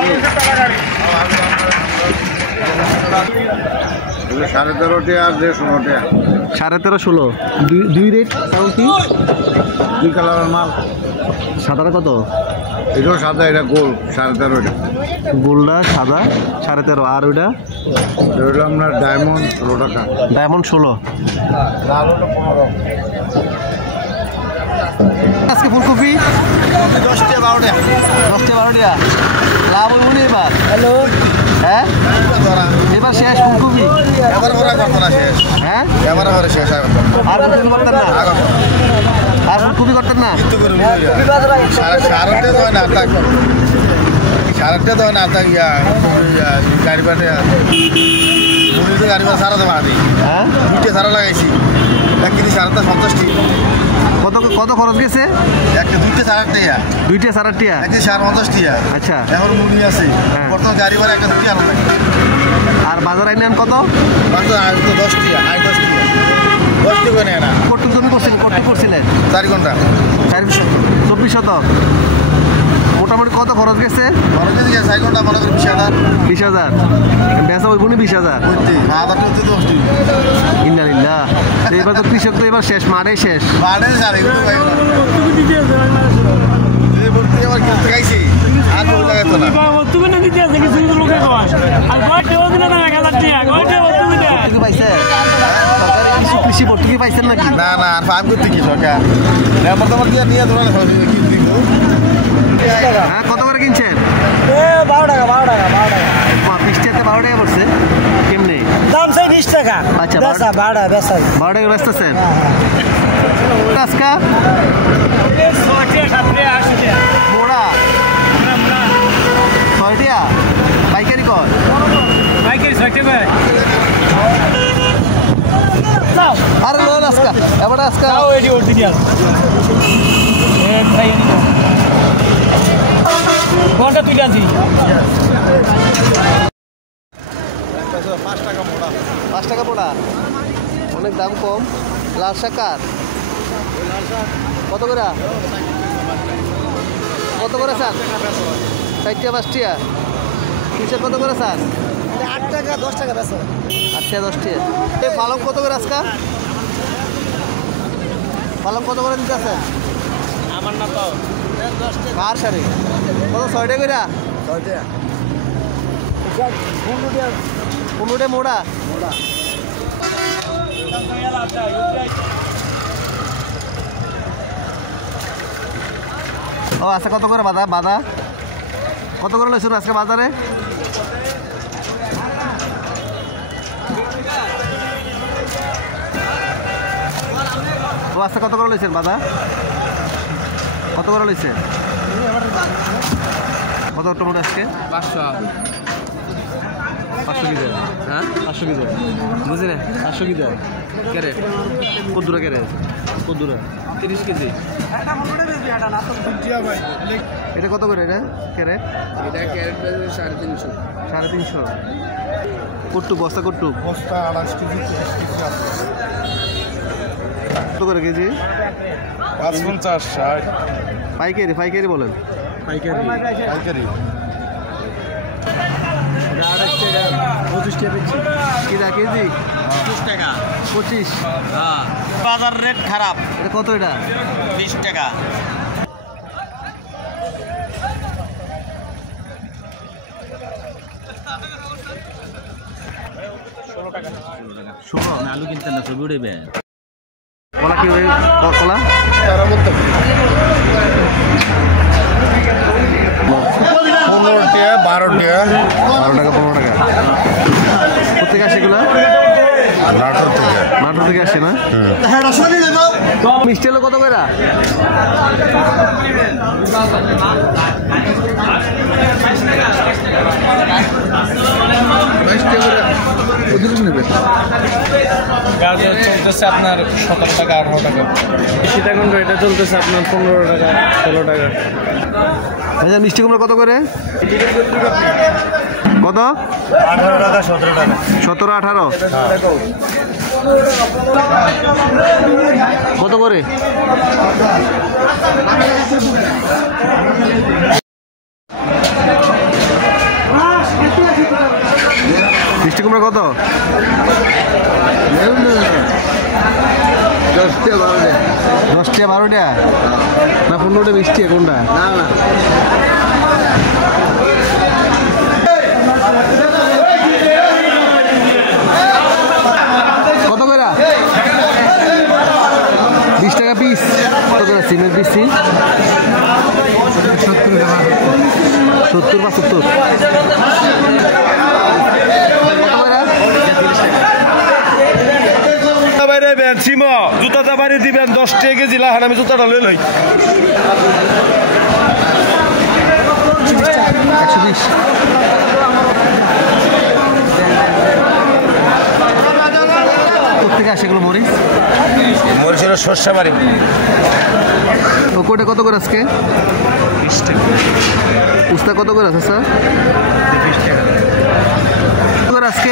13.5 আর 16.5 13.5 16 দুই রেট কারণ কি দুই কালারের মাল সাদাটা কত এটাও সাদা এটা গোল 13.5 গোলটা সাদা 13.5 আর ওইটা হলো আপনার ডায়মন্ড 16 টাকা ডায়মন্ড 16 লাল হলো 15 আজকে ফুলকপি 10 টাকা 12 টাকা 10 টাকা 12 টাকা লাভ হইব না এবার হ্যালো হ্যাঁ এবার শেষ ফুলকপি এবার ওরা কত না শেষ হ্যাঁ এবার ওরা শেষ আর ফুলকপি করতেন না আর ফুলকপি করতেন না কিন্তু করে সারটা তো না আটা সারটা তো না আটা গাড়ি বাটে মুড়ি তো গাড়ি বাটে সারা তো মাদি হ্যাঁ দুইটা সারা লাগাইছি কিন্তু সারটা 50 টাকা কত কত খরচ গেছে একটা দুইটা সারা টাকা দুইটা সারা টিয়া একটা সার 50 টাকা আচ্ছা এখন মুড়ি আছে বর্তমান গাড়ি ভাড়া একটা দুইটা আলো লাগে আর বাজার আইনেন কত বাজার আজ তো 10 টাকা আই 10 টাকা 10 টাকা নেয় না কটুক জমি করছিলেন 4 ঘন্টা 24 মোটামুটি কত খরচ গেছে খরচ যদি 4 ঘন্টা মনে করি 20,000 বেচা হইব না 20,000 আদারটা হচ্ছে 10 টাকা ইন্নালিল্লাহ এবার তো কৃষক তো এবার শেষ মাঠে শেষ বাড়ে স্যার এগুলো ভাই এই বলতে আবার কিনতে গাইছি আর বড় জায়গা তো না তুমি না দিতে আছে কিছু লোকে কয় আর গয়টা ওদিন না 1000 টাকা গয়টা তুমি দে কি পাইছে সরকারি কিছু কৃষি ভর্তুকি পাইছেন নাকি না না আর ফার্ম করতে কি সরকার আমার তো দিয়ে নিয়ে ধরে কি দিব হ্যাঁ কত করে কিনছেন 12 টাকা 20 টাকা 12 টাকা পড়ছে কেমনে দাম চাই 20 টাকা আচ্ছা বেচা 12 টাকা বেচতেছেন আজকা মোড়া 6 টাকা পাইকারি কর বাইকের 6 টাকা আর লোন আজকা এবার আজকা তাও এডি অরিজিনাল এক ভাই কোনটা তুই জানি 5 টাকা মোড়া 5 টাকা পোড়া অনেক দাম কম লাল শাক কার কত করে স্যার 4 টাকা 5 টাকা কিসের কত করে স্যার 8 টাকা 10 টাকা বেচা 8 টাকা 10 টাকা এই পালং কত করে আজকা পালং কত করে দিতে আছে আমার না তো 10 টাকা কার সারে কত 6 টাকা করে 6 টাকা 15 টাকা মোড়া ও আচ্ছা কত করে বাদা কত করে লইছেন আজকে বাজারে ও আচ্ছা কত করে লইছেন বাদা কত করে লইছেন কত টমেটো আজকে 500 কি দেয় হ্যাঁ 500 কি দেয় বুঝি না 500 কি দেয় ক্যারেট কত দূরে ক্যারেট কত দূরে 30 কেজি এটা কত করে এটা ক্যারেট এটা ক্যারেট বেচে 350 কট্টু বস্তা কট্টু বস্তা 28 কেজি 30 কেজি আছে কত করে কেজি 55 60 পাইকারি বলেন পাইকারি 28 টাকা 25 টাকা বেচছি কিরা কেজি 25 টাকা 25 হ্যাঁ বাজার রেট খারাপ এটা কত এটা 20 টাকা আলু কিনতে না ছবি উঠেবে কলা কি কলা তারা বলতে 15 টাকা 12 টাকা 12 টাকা 15 টাকা কোথেকে আসে এগুলো নাটোর থেকে আসে না মিষ্টি হলো কত করে চলতেছে আপনার 17 টাকা 18 টাকা সীতাকুণ্ড এটা চলতেছে আপনার 15 টাকা 16 টাকা আচ্ছা মিষ্টি কুমড়া কত করে কত 18 টাকা 17 টাকা 17 18 কত করে মিষ্টি কুমড়া কত? 10 টাকা 10 টাকা 12 টাকা না 15 টাকা 20 টাকা কোনটা? না না কত করে? 20 টাকা পিস। কত করে সিমের পিস? 70 বা 70 জুতাটা বাড়ি দিবেন 10 টাকা কেজি লাহান আমি জুতাটা লই লই 120 কোথেকে আসে এগুলো মরিচ? মরিচের সর্ষা বাড়ি ও কোটা কত করে আজকে? 20 টাকা উস্তা কত করে আছে স্যার? 20 টাকা কত করে আজকে?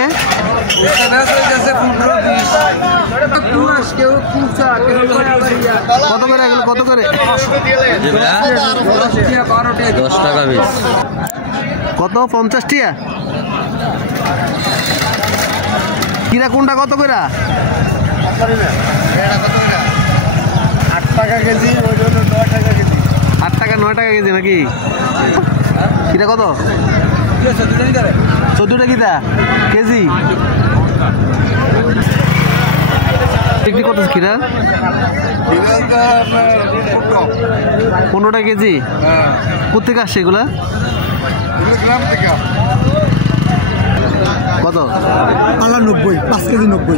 কত করে এগুলো কত করে? 10 টাকা পিস। কত? 50 টাকা। কিরা কোনটা কত করে? 8 টাকা কেজি ওই জন্য 9 টাকা কেজি 8 টাকা 9 টাকা কেজি নাকি? কিরা কত? 14 টাকা কিতা কেজি? বিক্রি করতেছে কিরা 15 টাকা কেজি। কোথেকে আসছে এগুলা? গ্রাম থেকে কত? 90 5 কেজি 90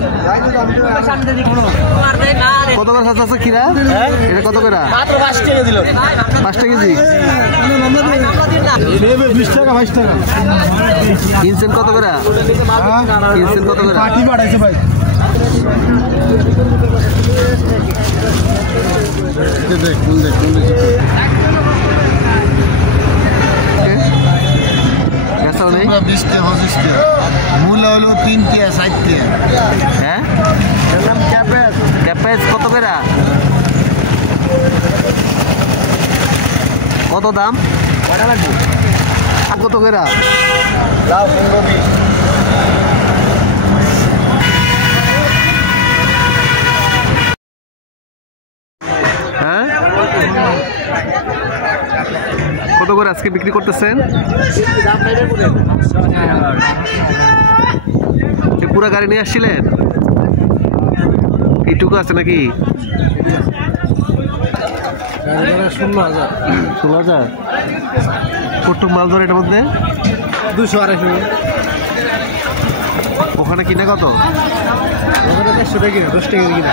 কত করে আছে কিরা? এটা কত করে? মাত্র 5 টাকা দিল 5 টাকা কেজি। 20 টাকা 22 টাকা ইনসেন কত করে? ইনসেন কত করে? পার্টি বাড়াইছে ভাই দেখ কোন দেখ এসব নেই 20 টাকা 25 টাকা মূলা হলো 3 টাকা 60 টাকা হ্যাঁ এলাম ক্যাপেজ ক্যাপেজ কত করে? কত দাম? কটা লাগবে কত করে? লাউ 15 20 হ্যাঁ কত করে আজকে বিক্রি করতেছেন? পুরা গাড়ি নিয়ে আসছিলেন? এইটুকু আছে নাকি? 16,000 কটুক মাল ধরে এটার মধ্যে 200 ওখানে কিনে কত? ওখানে 100 টাকা কিনা 10 টাকা কিনা